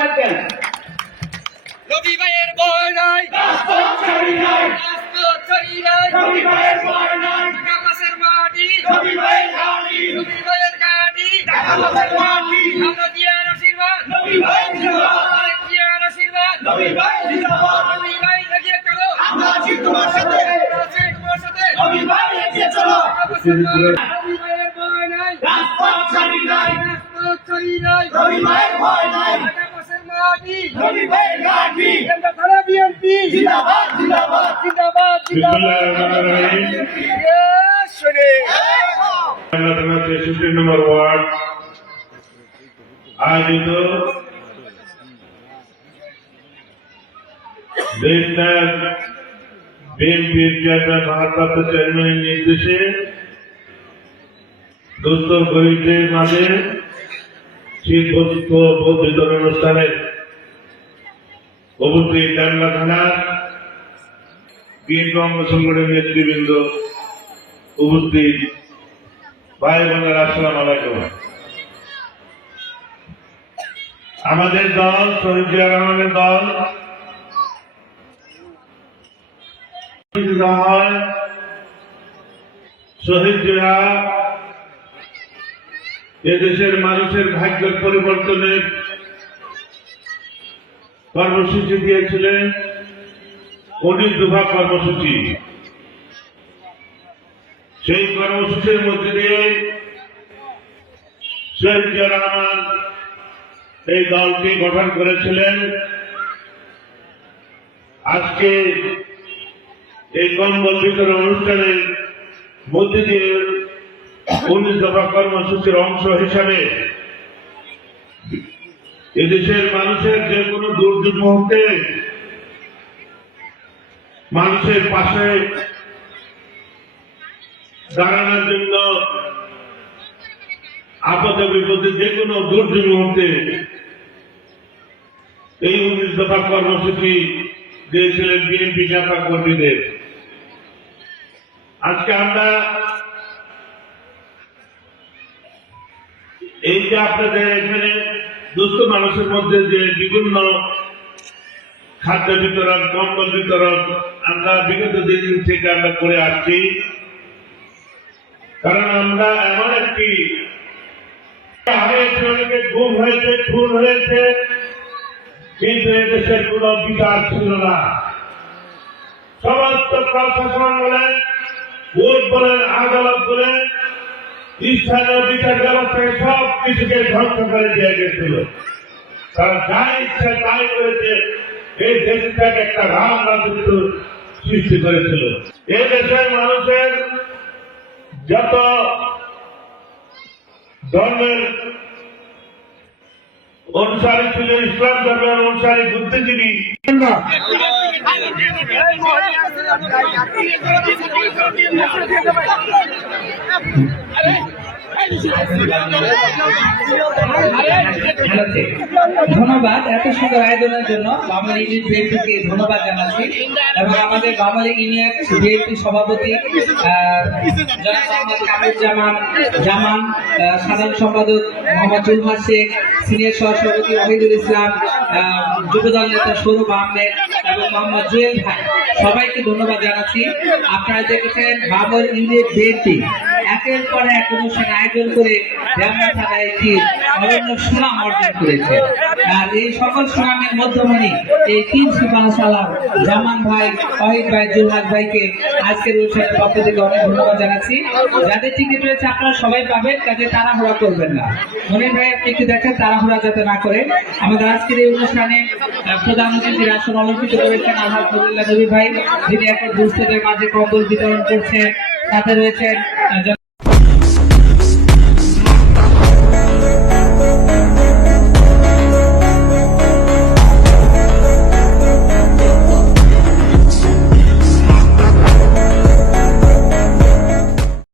রাখবেন। রবি ভাইয়ের ভয় নাই। রাজপথ ছাড়ি নাই। রাজপথ ছাড়ি নাই। রবি ভাইয়ের ভয় নাই। কাপাসের মাটি। রবি ভাইয়ের গাড়ি। রবি ভাইয়ের গাড়ি। আমাদের মাটি। আমরা দিয়ার আশীর্বাদ। রবি ভাই জিন্দাবাদ। আরেক দিয়ার আশীর্বাদ। রবি ভাই জিন্দাবাদ। রবি ভাই এগিয়ে চলো। আমরা আছি তোমার সাথে। আছে তোমার সাথে। রবি ভাই এগিয়ে চলো। রবি ভাইয়ের ভয় নাই। রাজপথ ছাড়ি নাই। রাজপথ ছাড়ি নাই। রবি ভাইয়ের ভয় নাই। মাটি রবি ভাইয়ের গাড়ি আমরা খারাপ বিএনপি। জিন্দাবাদ জিন্দাবাদ। জিন্দাবাদ জিন্দাবাদ। তেষট্টি নম্বর ওয়ার্ড আয়োজিত বিএনপির চেয়ারম্যান ভারপ্রাপ্ত চেয়ারম্যানের নির্দেশে দুস্থ গরিবদের মাঝে শীতবস্ত্র বোধ বিতরণ অনুষ্ঠানে উপস্থিত টাঙ্গা থানার বিএনপি অঙ্গ সংগঠনের নেতৃবৃন্দ উপস্থিত। ভাই বোনের, আসসালাম আলাইকুম। আমাদের দল জিয়া রহমানের দল হয় শহীদ জিয়া, এদেশের মানুষের ভাগ্য পরিবর্তনের কর্মসূচি দিয়েছিলেন উনি দুভা কর্মসূচি সেই কর্মসূচির মধ্যে দিয়ে শেখ রহমান এই দলটি গঠন করেছিলেন। আজকে এই কম্বল বিতরণ অনুষ্ঠানের মধ্যে দিয়ে উনিশ দফা কর্মসূচির অংশ হিসাবে এদেশের মানুষের যে কোনো দুর্যোগ মুহূর্তে মানুষের পাশে দাঁড়ানোর জন্য আপদে বিপদে যে কোনো দুর্যোগ মুহূর্তে এই উনিশ দফা কর্মসূচি দিয়েছিলেন বিএনপি নেতা কর্মীদের আজকে আমরা এই যে আপনাদের এখানে দুস্থ মানুষের মধ্যে যে বিভিন্ন খাদ্য বিতরণ, কম্বল বিতরণ, আমরা বিগত দিন থেকে আমরা করে আসছি। কারণ আমরা এমন একটি হারিয়েছে হয়েছে, খুন হয়েছে, কিন্তু এদেশের কোন বিচার ছিল না। সমস্ত প্রশাসন বলেন, ভোট বলেন, আদালত বলেন স্থানীয় বিচার ব্যবস্থাকে সব কিছুকে ধ্বংস করে দিয়ে গেছিল তারা যা ইচ্ছা তাই করেছে, এই দেশটাকে একটা রাম রাজত্ব সৃষ্টি করেছিল এই দেশের মানুষের যত ধর্মের অনুসারী ছিল, ইসলাম ধর্মের অনুসারী, বুদ্ধিজীবী হচ্ছে। ধন্যবাদ এত সুন্দর আয়োজনের জন্য। বাঙালি ইউনিট বিএনপিকে ধন্যবাদ জানাচ্ছি। এবং আমাদের বাঙালি ইউনিয়ন বিএনপি সভাপতি মোহাম্মদ জামান সাধারণ সম্পাদক মোহাম্মদ জুলহার শেখ, সিনিয়র সহসভাপতি ওহিদুল ইসলাম যুবদল নেতা সৌরভ আহমেদ এবং মোহাম্মদ জুয়েল ভাই। সবাইকে ধন্যবাদ জানাচ্ছি। আপনারা দেখেছেন বাবর ইউনিট বিএনপি। একের পর এক অনুষ্ঠান আয়োজন করে থানায় একটি অরণ্য সুনাম অর্জন করেছে। আর এই সকল সুনামের মধ্যমণি এই তিন সিপাহশালা জামান ভাই অহিদ ভাই জুলহাদ ভাইকে আজকের অনুষ্ঠানের পক্ষ থেকে অনেক ধন্যবাদ জানাচ্ছি। যাদের টিকিট রয়েছে আপনারা সবাই পাবেন, কাজে তাড়াহুড়া করবেন না। মনির ভাই, আপনি একটু দেখেন তাড়াহুড়া যাতে না করে। আমাদের আজকের এই অনুষ্ঠানে প্রধান অতিথির আসন অলঙ্কৃত করেছেন আলহামদুলিল্লাহ নবী ভাই, যিনি এখন দুস্থদের মাঝে কম্বল বিতরণ করছেন। সাথে রয়েছেন